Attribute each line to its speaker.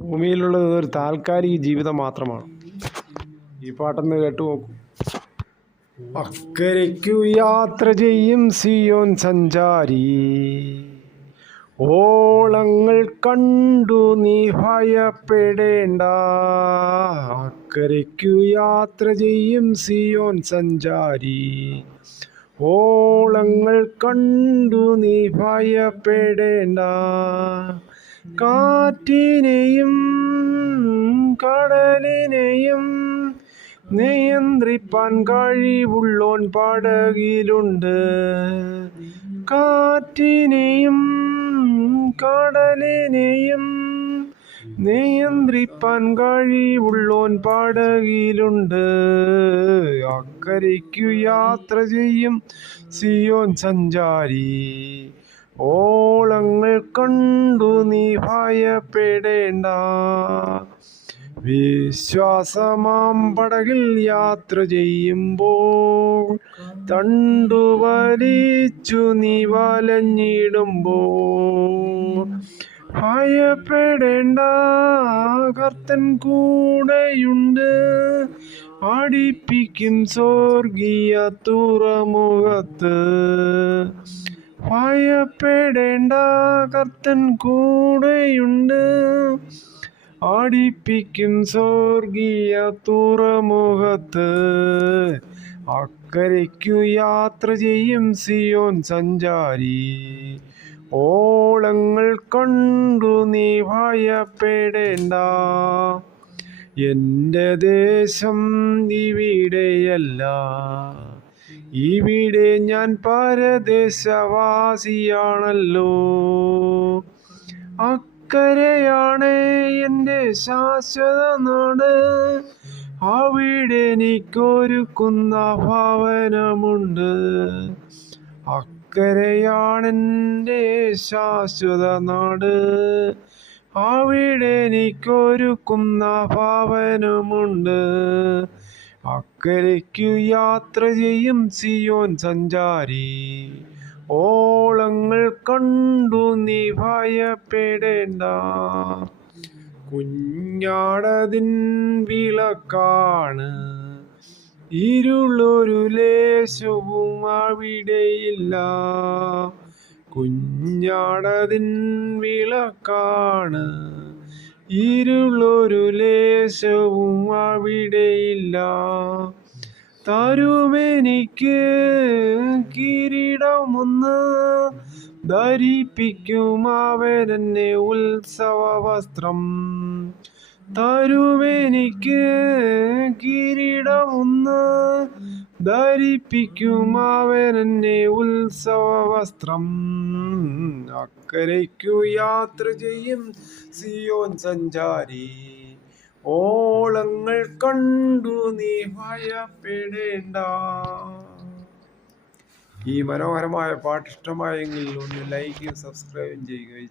Speaker 1: ഭൂമിയിലുള്ളത് ഒരു താൽക്കാലിക ജീവിതം മാത്രമാണ്. ഈ പാട്ടൊന്ന് കേട്ടു നോക്കൂ. അക്കരയ്ക്കു യാത്ര ചെയ്യും സിയോൻ സഞ്ചാരി. ഓളങ്ങൾ കണ്ടു നീ ഭയപ്പെടേണ്ട. അക്കരയ്ക്കു യാത്ര ചെയ്യും സിയോൻ സഞ്ചാരി. ഓളങ്ങൾ കണ്ടു നീ ഭയപ്പെടേണ്ട. കാറ്റിനെയും കടലിനെയും നിയന്ത്രിപ്പാൻ കഴിവുള്ളോൻ പടകിലുണ്ട്. കാറ്റിനെയും കടലിനെയും നിയന്ത്രിപ്പാൻ കഴിവുള്ളോൻ പടകിലുണ്ട്. അക്കരയ്ക്കു യാത്ര ചെയ്യും സിയോൻ സഞ്ചാരി. ഓളങ്ങൾ കണ്ടു നീ ഭയപ്പെടേണ്ട. വിശ്വാസമാം പടകിൽ യാത്ര ചെയ്യുമ്പോൾ തണ്ടു വലിച്ചു നീ വലഞ്ഞിടുമ്പോൾ. ഭയപ്പെടേണ്ട കർത്തൻ കൂടെയുണ്ട്. പഠിപ്പിക്കും സ്വർഗീയ തുറമുഖത്ത്. ഭയപ്പെടേണ്ട. കർത്തൻ കൂടെയുണ്ട്. ആടിപ്പിക്കും സ്വർഗീയ തുറമുഖത്ത്. അക്കരയ്ക്കു യാത്ര ചെയ്യും സിയോൻ സഞ്ചാരി. ഓളങ്ങൾ കണ്ടു നീ ഭയപ്പെടേണ്ട. എന്റെ ദേശം ഇവിടെയല്ല. ഇവിടെ ഞാൻ പരദേശവാസിയാണല്ലോ. അക്കരയാണ് എന്റെ ശാശ്വത നാട്. അവിടെ എനിക്കൊരുക്കുന്ന ഭവനമുണ്ട് അക്കരയാണെന്റെ ശാശ്വത നാട്. അവിടെ എനിക്കൊരുക്കുന്ന ഭവനമുണ്ട് അക്കരയ്ക്കു യാത്ര ചെയ്യും സിയോൻ സഞ്ചാരി. ഓളങ്ങൾ കണ്ടു നീ ഭയപ്പെടേണ്ട. കുഞ്ഞാടതിൻ വിളക്കാണ്. ഇരുളൊരു ലേശവും അവിടെയില്ല. കുഞ്ഞാടതിൻ വിളക്കാണ്. ഇരുളൊരു ലേശവും അവിടെയില്ല. തരുമെനിക്ക് കിരീടമൊന്ന് ധരിപ്പിക്കും അവരെന്നെ ഉത്സവ വസ്ത്രം തരുമെനിക്ക് കിരീടമൊന്ന് ധരിപ്പിക്കും അവനെന്നെ ഉത്സവ വസ്ത്രം അക്കരയ്ക്കു യാത്ര ചെയ്യും സിയോൻ സഞ്ചാരി. ഓളങ്ങൾ കണ്ടു നീ ഭയപ്പെടേണ്ട. ഈ മനോഹരമായ പാട്ട് ഇഷ്ടമായെങ്കിൽ ഒന്ന് ലൈക്കും സബ്സ്ക്രൈബും ചെയ്യുക.